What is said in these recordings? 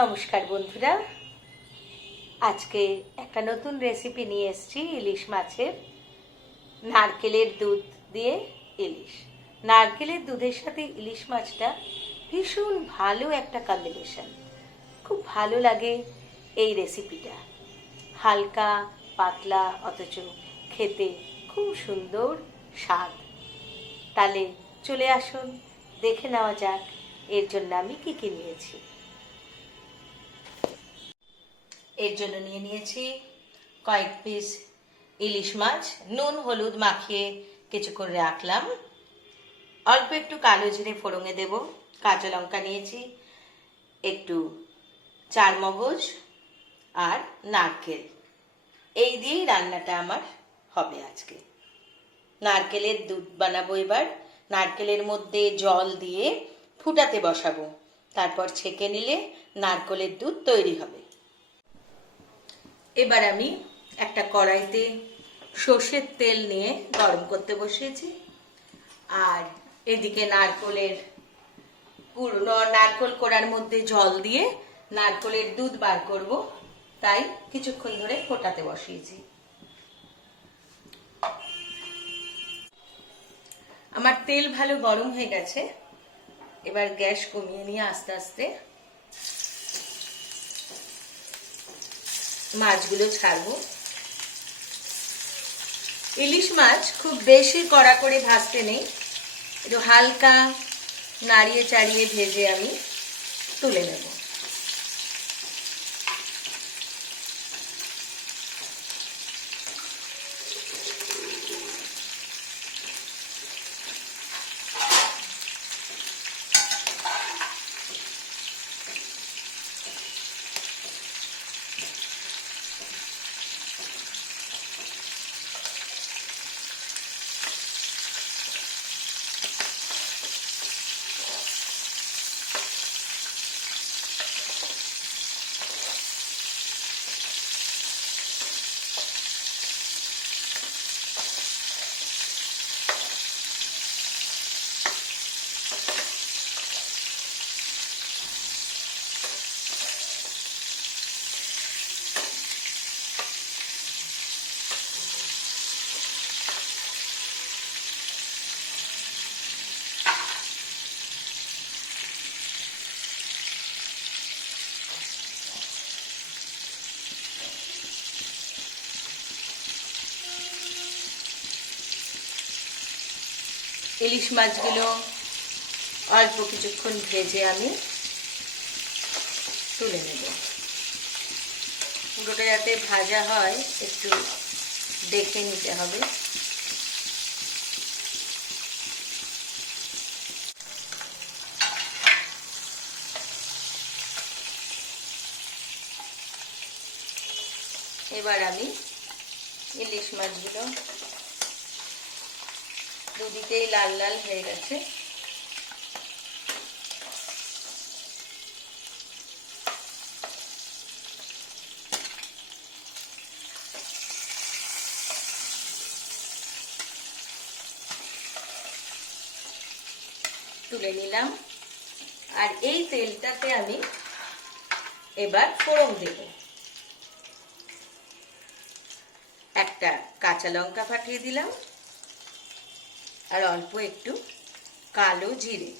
নমস্কার বন্ধুরা। আজকে একটা নতুন রেসিপি নিয়ে এসেছি, ইলিশ মাছের। নারকেলের দুধ দিয়ে ইলিশ। নারকেলের দুধের সাথে ইলিশ মাছটা ভীষণ ভালো একটা কম্বিনেশন খুব ভালো লাগে এই রেসিপিটা হালকা, পাতলা, অথচ খেতে খুব সুন্দর স্বাদ। তাহলে চলে আসুন, দেখে নেওয়া যাক এর জন্য আমি কী কী নিয়েছি। এর জন্য নিয়ে নিয়েছি কয়েক পিস ইলিশ মাছ। নুন, হলুদ মাখিয়ে কিছুক্ষণ রাখলাম। অল্প একটু কালো জিরে ফোড়ঙে দেব। কাঁচা লঙ্কা নিয়েছি, একটু চার মগজ আর নারকেল। এই দিয়েই রান্নাটা আমার হবে আজকে। নারকেলের দুধ বানাবো এবার। নারকেলের মধ্যে জল দিয়ে ফুটাতে বসাবো। তারপর ছেঁকে নিলে নারকেলের দুধ তৈরি হবে। এবার আমি একটা কড়াইতে সর্ষের তেল নিয়ে গরম করতে বসিয়েছি। আর এদিকে নারকলের পুরনো নারকল কোড়ার মধ্যে জল দিয়ে নারকলের দুধ বার করব, তাই কিছুক্ষণ ধরে ফোটাতে বসিয়েছি। আমার তেল ভালো গরম হয়ে গেছে, এবার গ্যাস কমিয়ে নিয়ে আস্তে আস্তে মাছগুলো ছাড়বো। ইলিশ মাছ খুব বেশি কড়া করে ভাজতে নেই। একটু হালকা নাড়িয়ে চাড়িয়ে ভেজে আমি তুলে নেব। ইলিশ মাছগুলো অল্প কিছুক্ষণ ভেজে আমি তুলে নেব। পুরোটা যাতে ভাজা হয়, একটু দেখে নিতে হবে। এবার আমি ইলিশ মাছগুলো দুদিকেই লাল লাল হয়ে গেছে। তুলে নিলাম। আর এই তেলটাতে আমি এবার ফোড়ন দেব। একটা কাঁচা লঙ্কা ফাটিয়ে দিলাম। আর অল্প একটু কালো জিরে।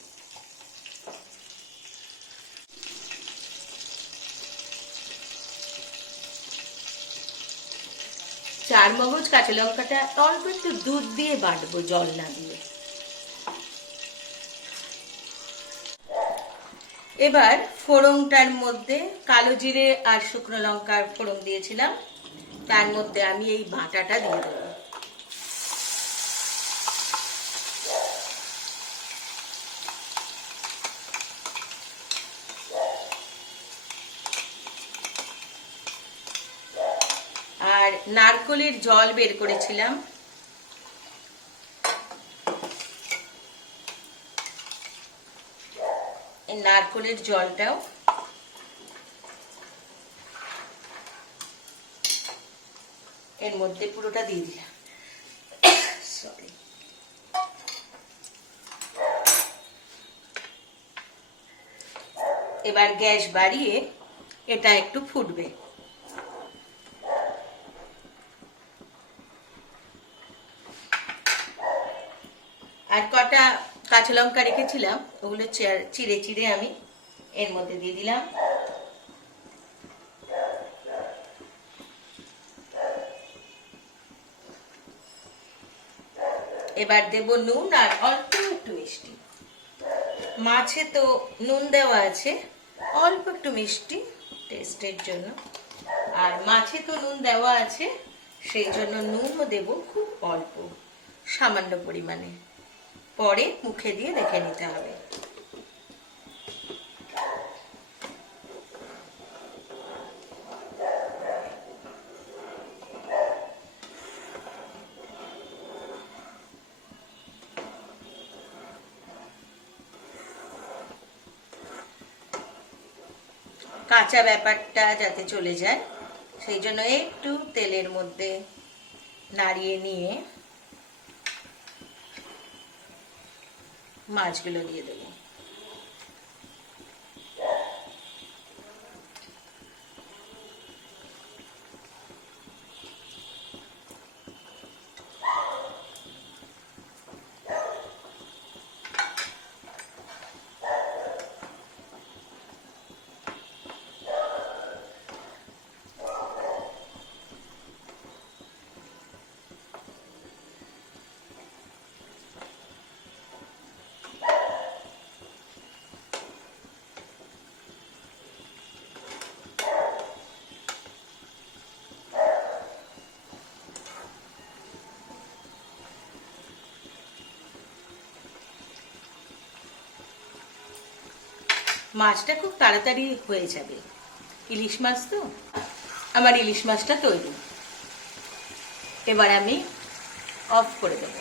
চার মগজ কাঁচা লঙ্কাটা অল্প একটু দুধ দিয়ে বাটবো জল না দিয়ে। এবার ফোড়নটার মধ্যে কালো জিরে আর শুকনো লঙ্কার ফোড়ন দিয়েছিলাম। তার মধ্যে আমি এই বাটাটা দিয়ে দেবো। আর নারকলের জল বের করেছিলাম। নারকলের জলটাও। এর মধ্যে পুরোটা দিয়ে দিলাম। এবার গ্যাস বাড়িয়ে এটা একটু ফুটবে আর কটা কাঁচা লঙ্কা রেখেছিলাম, ওগুলো চিড়ে চিড়ে আমি এর মধ্যে দিয়ে দিলাম। এবার দেব নুন আর অল্প একটু মিষ্টি। মাছে তো নুন দেওয়া আছে, অল্প একটু মিষ্টি টেস্টের জন্য। আর মাছে তো নুন দেওয়া আছে, সেই জন্য নুনও দেব খুব অল্প, সামান্য পরিমাণে। পরে মুখে দিয়ে দেখে নিতে হবে। কাঁচা ব্যাপারটা যাতে চলে যায়, সেই জন্য একটু তেলের মধ্যে নাড়িয়ে নিয়ে মাছগুলো দিয়ে দেবো। মাছটা খুব তাড়াতাড়ি হয়ে যাবে। ইলিশ মাছ তো? আমার ইলিশ মাছটা তৈরি। এবার আমি অফ করে দেবো।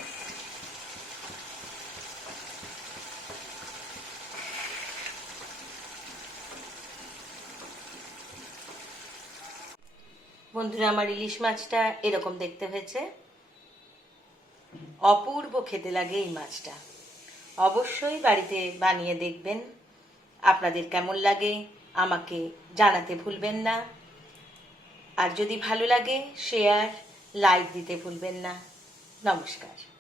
বন্ধুরা, আমার ইলিশ মাছটা এরকম দেখতে হয়েছে। অপূর্ব খেতে লাগে এই মাছটা। অবশ্যই বাড়িতে বানিয়ে দেখবেন। আপনাদের কেমন লাগে, আমাকে জানাতে ভুলবেন না। আর যদি ভালো লাগে শেয়ার লাইক দিতে ভুলবেন না। নমস্কার।